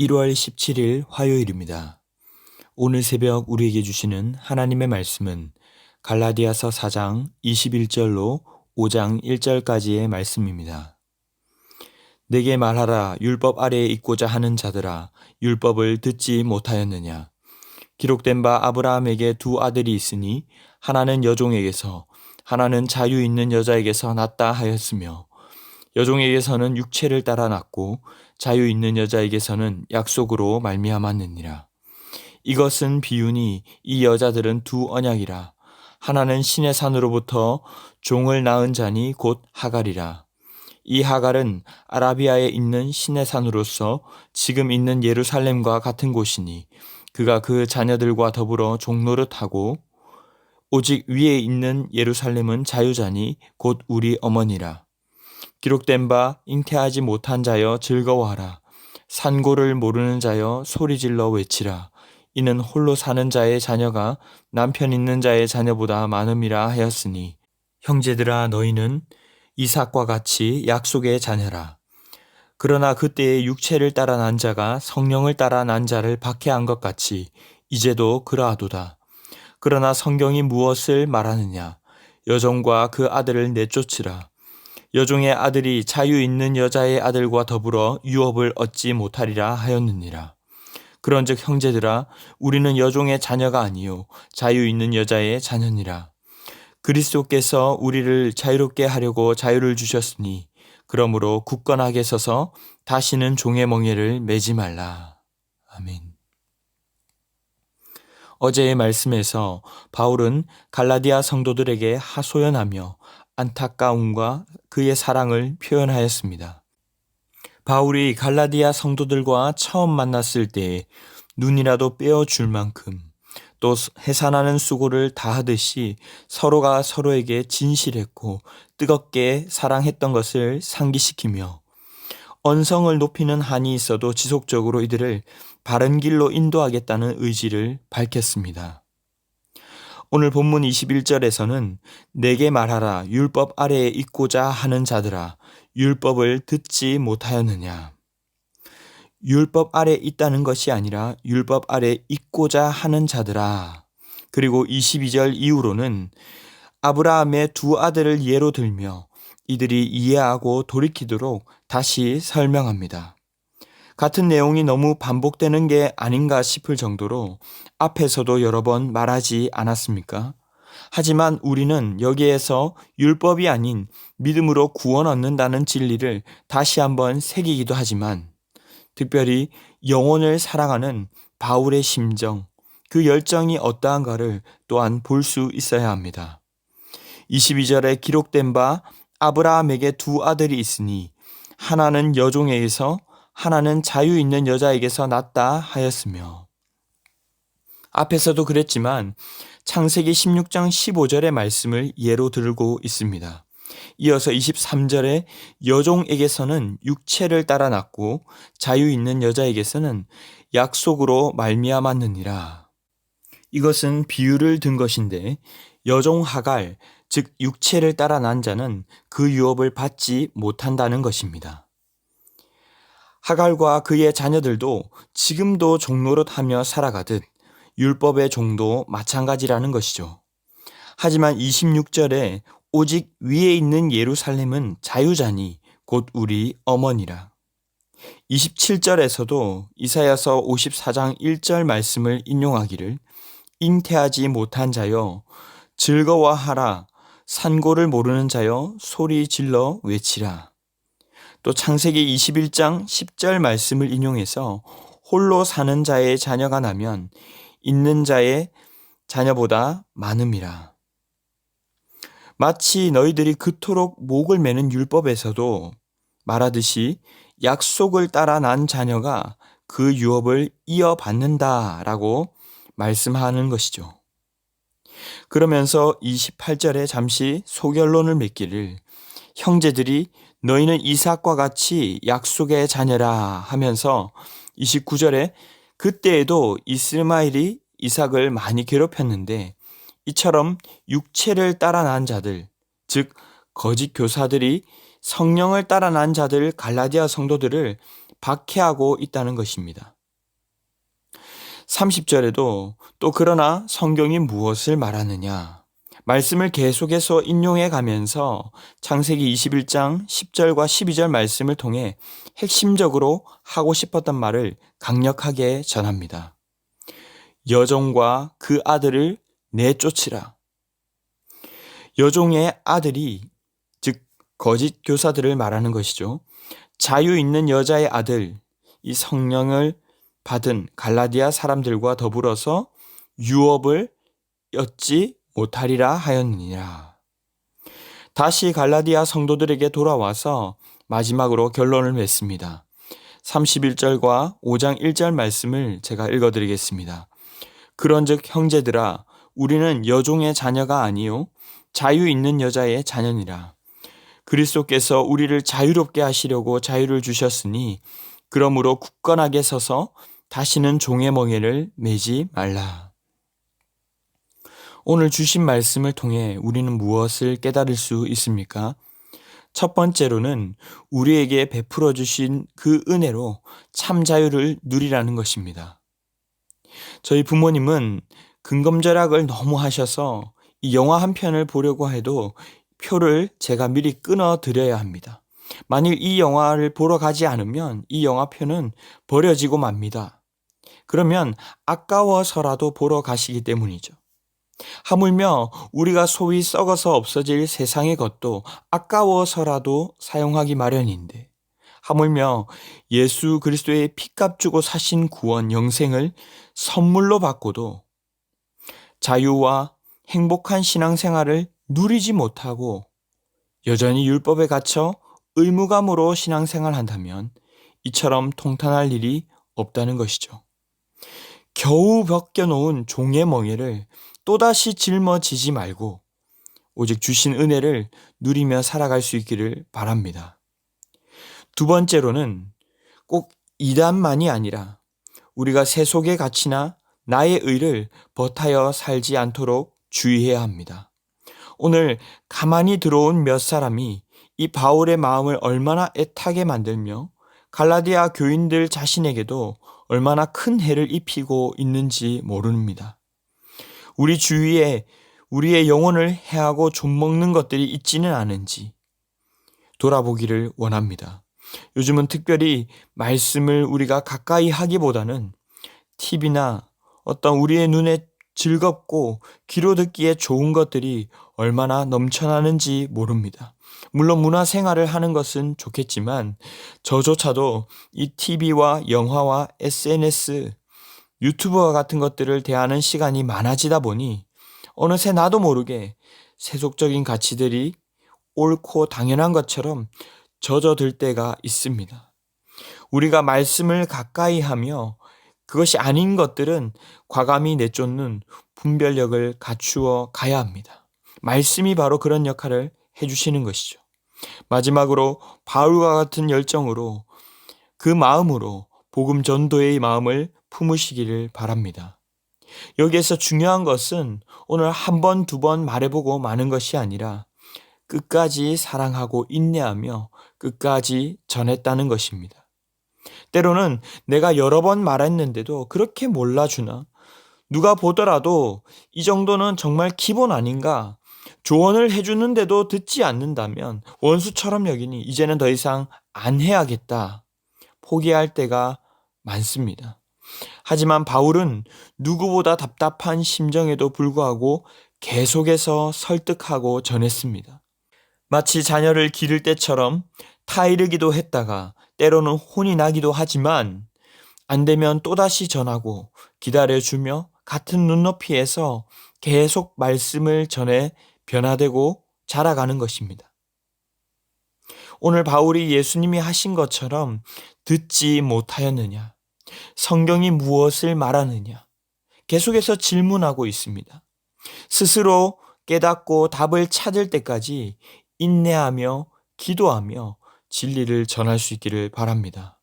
1월 17일 화요일입니다. 오늘 새벽 우리에게 주시는 하나님의 말씀은 갈라디아서 4장 21절로 5장 1절까지의 말씀입니다. 내게 말하라. 율법 아래에 있고자 하는 자들아, 율법을 듣지 못하였느냐? 기록된 바 아브라함에게 두 아들이 있으니 하나는 여종에게서 하나는 자유 있는 여자에게서 났다 하였으며, 여종에게서는 육체를 따라 났고 자유 있는 여자에게서는 약속으로 말미암았느니라. 이것은 비유니 이 여자들은 두 언약이라. 하나는 신의 산으로부터 종을 낳은 자니 곧 하갈이라. 이 하갈은 아라비아에 있는 신의 산으로서 지금 있는 예루살렘과 같은 곳이니 그가 그 자녀들과 더불어 종노릇하고, 오직 위에 있는 예루살렘은 자유자니 곧 우리 어머니라. 기록된 바 잉태하지 못한 자여 즐거워하라. 산고를 모르는 자여 소리질러 외치라. 이는 홀로 사는 자의 자녀가 남편 있는 자의 자녀보다 많음이라 하였으니, 형제들아 너희는 이삭과 같이 약속의 자녀라. 그러나 그때의 육체를 따라 난 자가 성령을 따라 난 자를 박해한 것 같이 이제도 그러하도다. 그러나 성경이 무엇을 말하느냐? 여종과 그 아들을 내쫓으라. 여종의 아들이 자유 있는 여자의 아들과 더불어 유업을 얻지 못하리라 하였느니라. 그런즉 형제들아, 우리는 여종의 자녀가 아니요 자유 있는 여자의 자녀니라. 그리스도께서 우리를 자유롭게 하려고 자유를 주셨으니, 그러므로 굳건하게 서서 다시는 종의 멍에를 매지 말라. 아멘. 어제의 말씀에서 바울은 갈라디아 성도들에게 하소연하며 안타까움과 그의 사랑을 표현하였습니다. 바울이 갈라디아 성도들과 처음 만났을 때 눈이라도 빼어줄 만큼, 또 해산하는 수고를 다하듯이 서로가 서로에게 진실했고 뜨겁게 사랑했던 것을 상기시키며, 언성을 높이는 한이 있어도 지속적으로 이들을 바른 길로 인도하겠다는 의지를 밝혔습니다. 오늘 본문 21절에서는 내게 말하라. 율법 아래에 있고자 하는 자들아, 율법을 듣지 못하였느냐? 율법 아래에 있다는 것이 아니라 율법 아래에 있고자 하는 자들아. 그리고 22절 이후로는 아브라함의 두 아들을 예로 들며 이들이 이해하고 돌이키도록 다시 설명합니다. 같은 내용이 너무 반복되는 게 아닌가 싶을 정도로 앞에서도 여러 번 말하지 않았습니까? 하지만 우리는 여기에서 율법이 아닌 믿음으로 구원 얻는다는 진리를 다시 한번 새기기도 하지만, 특별히 영혼을 사랑하는 바울의 심정, 그 열정이 어떠한가를 또한 볼 수 있어야 합니다. 22절에 기록된 바 아브라함에게 두 아들이 있으니 하나는 여종에게서 하나는 자유 있는 여자에게서 났다 하였으며, 앞에서도 그랬지만 창세기 16장 15절의 말씀을 예로 들고 있습니다. 이어서 23절에 여종에게서는 육체를 따라 났고 자유 있는 여자에게서는 약속으로 말미암았느니라. 이것은 비유를 든 것인데, 여종 하갈, 즉 육체를 따라 난 자는 그 유업을 받지 못한다는 것입니다. 하갈과 그의 자녀들도 지금도 종노릇하며 살아가듯 율법의 종도 마찬가지라는 것이죠. 하지만 26절에 오직 위에 있는 예루살렘은 자유자니 곧 우리 어머니라. 27절에서도 이사야서 54장 1절 말씀을 인용하기를, 잉태하지 못한 자여 즐거워하라. 산고를 모르는 자여 소리 질러 외치라. 또 창세기 21장 10절 말씀을 인용해서 홀로 사는 자의 자녀가 나면 있는 자의 자녀보다 많음이라. 마치 너희들이 그토록 목을 매는 율법에서도 말하듯이 약속을 따라 난 자녀가 그 유업을 이어받는다라고 말씀하는 것이죠. 그러면서 28절에 잠시 소결론을 맺기를, 형제들이 너희는 이삭과 같이 약속의 자녀라 하면서 29절에 그때에도 이스마엘이 이삭을 많이 괴롭혔는데 이처럼 육체를 따라 난 자들, 즉 거짓 교사들이 성령을 따라 난 자들 갈라디아 성도들을 박해하고 있다는 것입니다. 30절에도 또 그러나 성경이 무엇을 말하느냐? 말씀을 계속해서 인용해 가면서 창세기 21장 10절과 12절 말씀을 통해 핵심적으로 하고 싶었던 말을 강력하게 전합니다. 여종과 그 아들을 내쫓으라. 여종의 아들이 즉 거짓 교사들을 말하는 것이죠. 자유 있는 여자의 아들, 이 성령을 받은 갈라디아 사람들과 더불어서 유업을 엿지 못하리라 하였느니라. 다시 갈라디아 성도들에게 돌아와서 마지막으로 결론을 맺습니다. 31절과 5장 1절 말씀을 제가 읽어드리겠습니다. 그런즉 형제들아 우리는 여종의 자녀가 아니요 자유 있는 여자의 자녀니라. 그리스도께서 우리를 자유롭게 하시려고 자유를 주셨으니 그러므로 굳건하게 서서 다시는 종의 멍에를 매지 말라. 오늘 주신 말씀을 통해 우리는 무엇을 깨달을 수 있습니까? 첫 번째로는 우리에게 베풀어 주신 그 은혜로 참 자유를 누리라는 것입니다. 저희 부모님은 근검절약을 너무 하셔서 이 영화 한 편을 보려고 해도 표를 제가 미리 끊어 드려야 합니다. 만일 이 영화를 보러 가지 않으면 이 영화표는 버려지고 맙니다. 그러면 아까워서라도 보러 가시기 때문이죠. 하물며 우리가 소위 썩어서 없어질 세상의 것도 아까워서라도 사용하기 마련인데 하물며 예수 그리스도의 피값 주고 사신 구원 영생을 선물로 받고도 자유와 행복한 신앙생활을 누리지 못하고 여전히 율법에 갇혀 의무감으로 신앙생활한다면 이처럼 통탄할 일이 없다는 것이죠. 겨우 벗겨놓은 종의 멍에를 또다시 짊어지지 말고 오직 주신 은혜를 누리며 살아갈 수 있기를 바랍니다. 두 번째로는 꼭 이단만이 아니라 우리가 세속의 가치나 나의 의를 버타여 살지 않도록 주의해야 합니다. 오늘 가만히 들어온 몇 사람이 이 바울의 마음을 얼마나 애타게 만들며 갈라디아 교인들 자신에게도 얼마나 큰 해를 입히고 있는지 모릅니다. 우리 주위에 우리의 영혼을 해하고 좀먹는 것들이 있지는 않은지 돌아보기를 원합니다. 요즘은 특별히 말씀을 우리가 가까이 하기보다는 TV나 어떤 우리의 눈에 즐겁고 귀로 듣기에 좋은 것들이 얼마나 넘쳐나는지 모릅니다. 물론 문화생활을 하는 것은 좋겠지만 저조차도 이 TV와 영화와 SNS, 유튜브와 같은 것들을 대하는 시간이 많아지다 보니 어느새 나도 모르게 세속적인 가치들이 옳고 당연한 것처럼 젖어들 때가 있습니다. 우리가 말씀을 가까이 하며 그것이 아닌 것들은 과감히 내쫓는 분별력을 갖추어 가야 합니다. 말씀이 바로 그런 역할을 해주시는 것이죠. 마지막으로 바울과 같은 열정으로 그 마음으로 복음 전도의 마음을 품으시기를 바랍니다. 여기에서 중요한 것은 오늘 한 번, 두 번 말해보고 마는 것이 아니라 끝까지 사랑하고 인내하며 끝까지 전했다는 것입니다. 때로는 내가 여러 번 말했는데도 그렇게 몰라주나? 누가 보더라도 이 정도는 정말 기본 아닌가? 조언을 해주는데도 듣지 않는다면 원수처럼 여기니 이제는 더 이상 안 해야겠다. 포기할 때가 많습니다. 하지만 바울은 누구보다 답답한 심정에도 불구하고 계속해서 설득하고 전했습니다. 마치 자녀를 기를 때처럼 타이르기도 했다가 때로는 혼이 나기도 하지만 안 되면 또다시 전하고 기다려주며 같은 눈높이에서 계속 말씀을 전해 변화되고 자라가는 것입니다. 오늘 바울이 예수님이 하신 것처럼 듣지 못하였느냐? 성경이 무엇을 말하느냐? 계속해서 질문하고 있습니다. 스스로 깨닫고 답을 찾을 때까지 인내하며 기도하며 진리를 전할 수 있기를 바랍니다.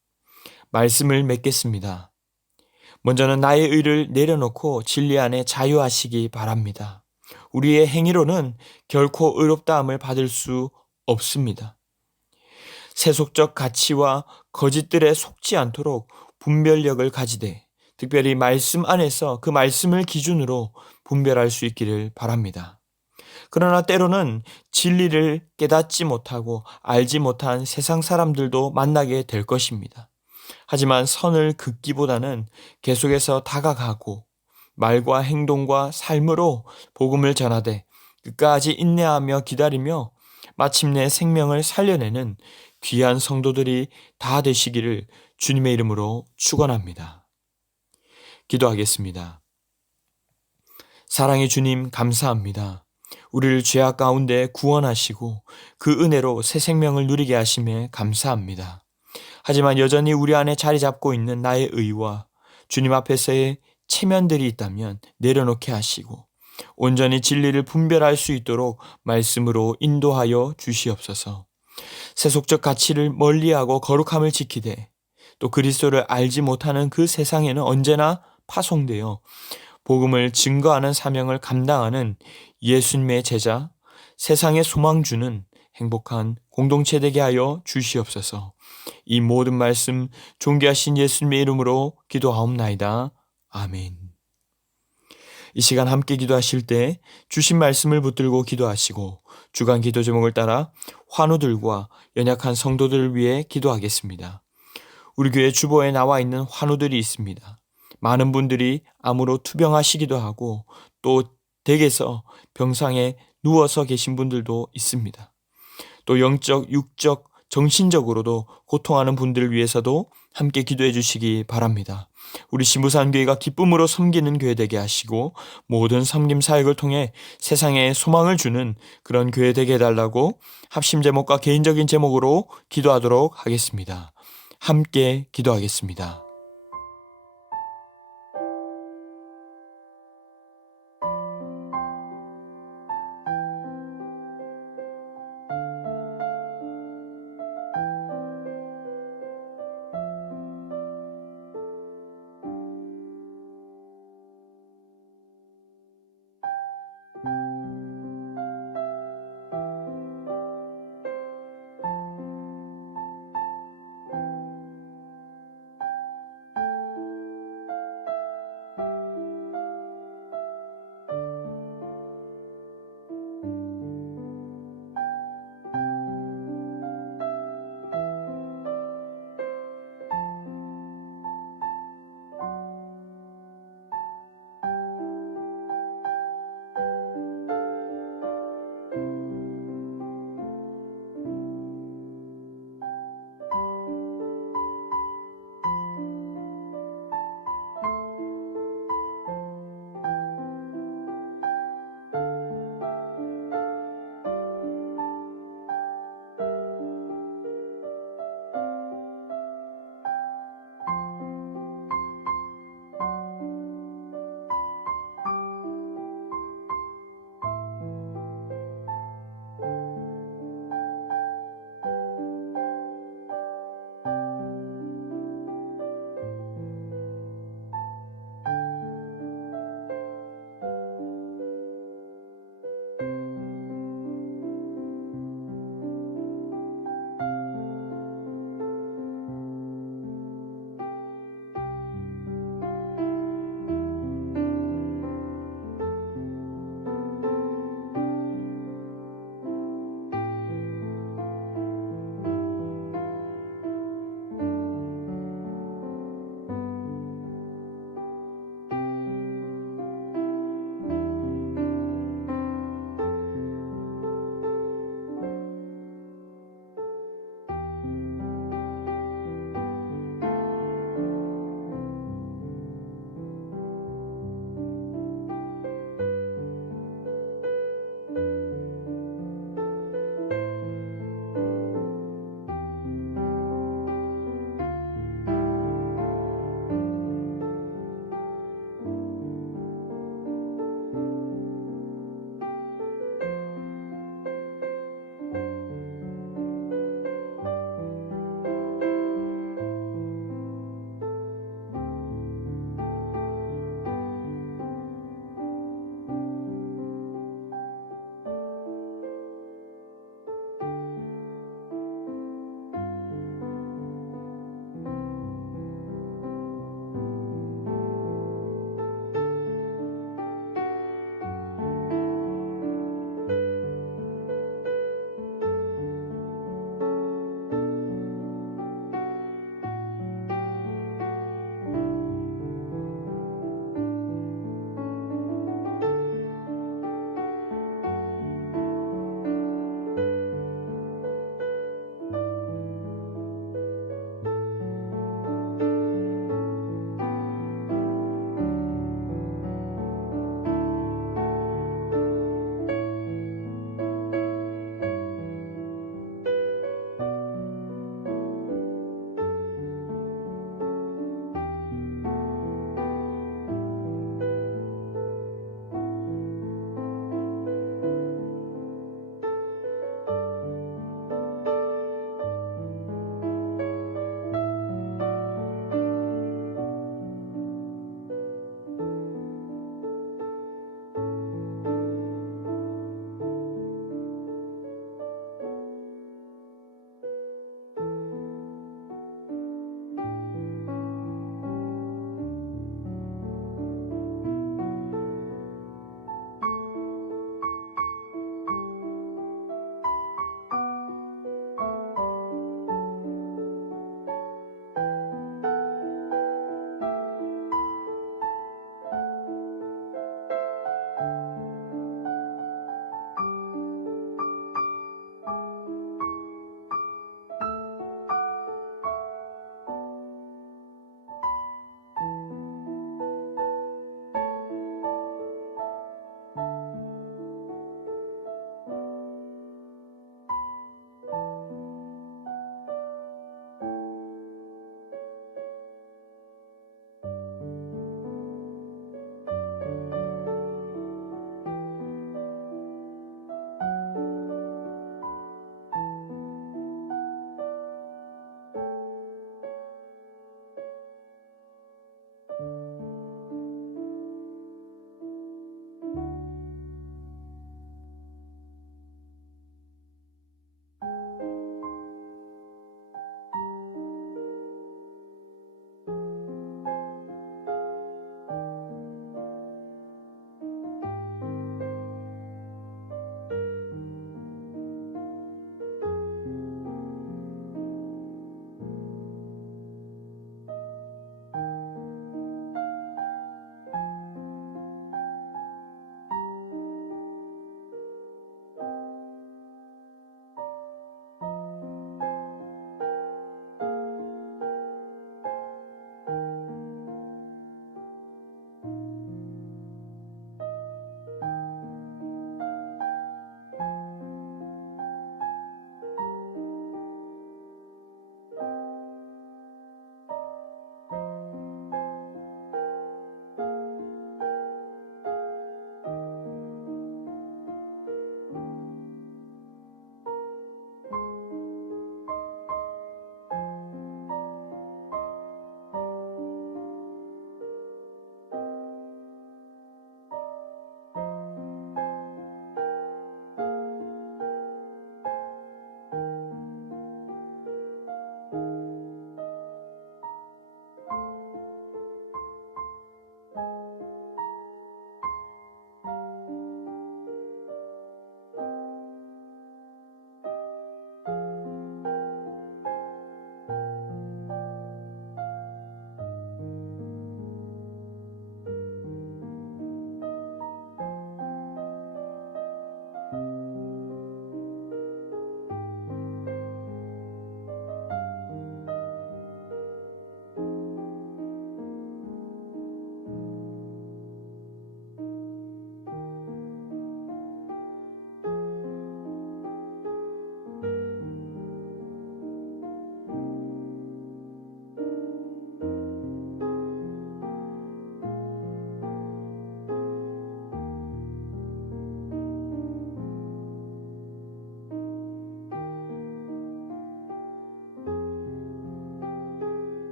말씀을 맺겠습니다. 먼저는 나의 의를 내려놓고 진리 안에 자유하시기 바랍니다. 우리의 행위로는 결코 의롭다함을 받을 수 없습니다. 세속적 가치와 거짓들에 속지 않도록 분별력을 가지되 특별히 말씀 안에서 그 말씀을 기준으로 분별할 수 있기를 바랍니다. 그러나 때로는 진리를 깨닫지 못하고 알지 못한 세상 사람들도 만나게 될 것입니다. 하지만 선을 긋기보다는 계속해서 다가가고 말과 행동과 삶으로 복음을 전하되 끝까지 인내하며 기다리며 마침내 생명을 살려내는 귀한 성도들이 다 되시기를 주님의 이름으로 축원합니다. 기도하겠습니다. 사랑의 주님, 감사합니다. 우리를 죄악 가운데 구원하시고 그 은혜로 새 생명을 누리게 하심에 감사합니다. 하지만 여전히 우리 안에 자리 잡고 있는 나의 의와 주님 앞에서의 체면들이 있다면 내려놓게 하시고 온전히 진리를 분별할 수 있도록 말씀으로 인도하여 주시옵소서. 세속적 가치를 멀리하고 거룩함을 지키되 또 그리스도를 알지 못하는 그 세상에는 언제나 파송되어 복음을 증거하는 사명을 감당하는 예수님의 제자, 세상에 소망 주는 행복한 공동체 되게 하여 주시옵소서. 이 모든 말씀 존귀하신 예수님의 이름으로 기도하옵나이다. 아멘. 이 시간 함께 기도하실 때 주신 말씀을 붙들고 기도하시고 주간 기도 제목을 따라 환우들과 연약한 성도들을 위해 기도하겠습니다. 우리 교회 주보에 나와 있는 환우들이 있습니다. 많은 분들이 암으로 투병하시기도 하고 또 댁에서 병상에 누워서 계신 분들도 있습니다. 또 영적, 육적, 정신적으로도 고통하는 분들을 위해서도 함께 기도해 주시기 바랍니다. 우리 신부산교회가 기쁨으로 섬기는 교회 되게 하시고 모든 섬김 사역을 통해 세상에 소망을 주는 그런 교회 되게 해달라고 합심 제목과 개인적인 제목으로 기도하도록 하겠습니다. 함께 기도하겠습니다.